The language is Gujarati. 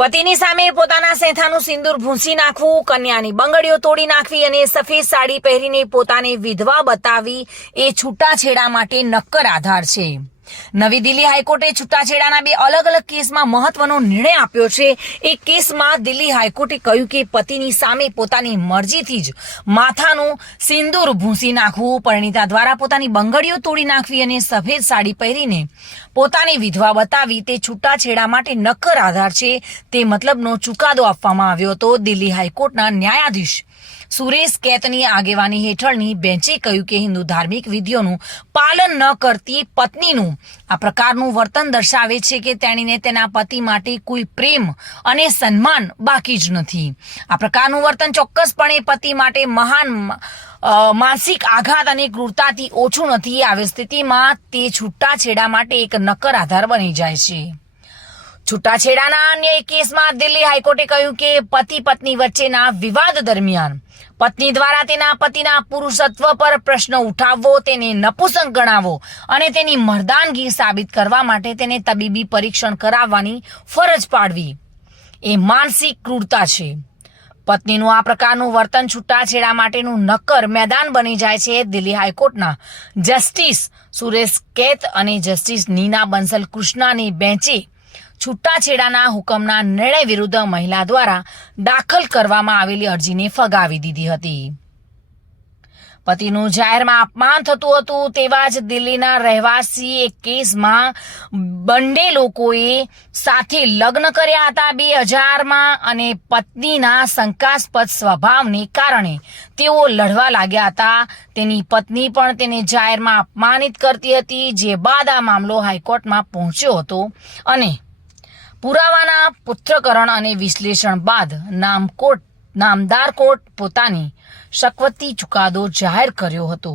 પતિની સામે પોતાના સેથાનું સિંદૂર ભૂંસી નાખવું, કન્યાની બંગડીઓ તોડી નાખવી અને સફેદ સાડી પહેરીને પોતાને વિધવા બતાવી એ છૂટાછેડા માટે નક્કર આધાર છે. નવી દિલ્હી હાઈકોર્ટે છૂટાછેડાના બે અલગ અલગ કેસમાં મહત્વનો નિર્ણય આપ્યો છે. એક કેસમાં દિલ્હી હાઈકોર્ટે કહ્યું કે પતિની સામે પોતાની મરજીથી જ માથાનું સિંદૂર ભૂંસી નાખવું, પરિણીતા દ્વારા પોતાની બંગડીઓ તોડી નાખવી અને સફેદ સાડી પહેરીને પોતાની વિધવા બતાવી તે છૂટાછેડા માટે નક્કર આધાર છે. તે મતલબનો ચુકાદો આપવામાં આવ્યો હતો. દિલ્હી હાઈકોર્ટના ન્યાયાધીશ સુરેશ કૈતની આગેવાની હેઠળની બેન્ચે કહ્યું કે હિન્દુ ધાર્મિક વિધિઓનું પાલન ન કરતી પત્નીનું આ પ્રકારનું વર્તન દર્શાવે છે કે તેણીને તેના પતિ માટે કોઈ પ્રેમ અને સન્માન બાકી જ નથી. આ પ્રકારનું વર્તન ચોક્કસપણે પતિ માટે મહાન માનસિક આઘાત અને ક્રૂરતાથી ઓછું નથી. આવી સ્થિતિમાં તે છૂટાછેડા માટે એક નક્કર આધાર બની જાય છે. છૂટાછેડાના અન્ય એક કેસમાં દિલ્હી હાઈકોર્ટે કહ્યું કે પતિ પત્ની વચ્ચેના વિવાદ દરમિયાન પત્ની દ્વારા તેના પતિના પુરુષત્વ પર પ્રશ્ન ઉઠાવવો, તેને નપુંસક ગણાવવો અને તેની મર્દાનગી સાબિત કરવા માટે તેને તબીબી પરીક્ષણ કરાવવાની ફરજ પાડવી એ માનસિક ક્રૂરતા છે. પત્નીનું આ પ્રકારનું વર્તન છૂટાછેડા માટેનું નક્કર મેદાન બની જાય છે. દિલ્હી હાઈકોર્ટના જસ્ટિસ સુરેશ કૈત અને જસ્ટિસ નીના બંસલ કૃષ્ણાની બેન્ચે છૂટાછેડાના હુકમના નિર્ણય વિરુદ્ધ મહિલા દ્વારા દાખલ કરવામાં આવેલી અરજીને ફગાવી દીધી હતી. પતિનું જાહેરમાં અપમાન થતું હતું તેવા જ દિલ્હીના રહેવાસી એક કેસમાં બંને લોકોએ સાથે લગ્ન કર્યા હતા 2000માં અને પત્નીના શંકાસ્પદ સ્વભાવને કારણે તેઓ લડવા લાગ્યા હતા. તેની પત્ની પણ તેને જાહેરમાં અપમાનિત કરતી હતી, જે બાદ આ મામલો હાઈકોર્ટમાં પહોંચ્યો હતો અને પુરાવાના પૃથ્થકરણ અને વિશ્લેષણ બાદ નામદાર કોર્ટ પોતાની શકવતી ચુકાદો જાહેર કર્યો હતો.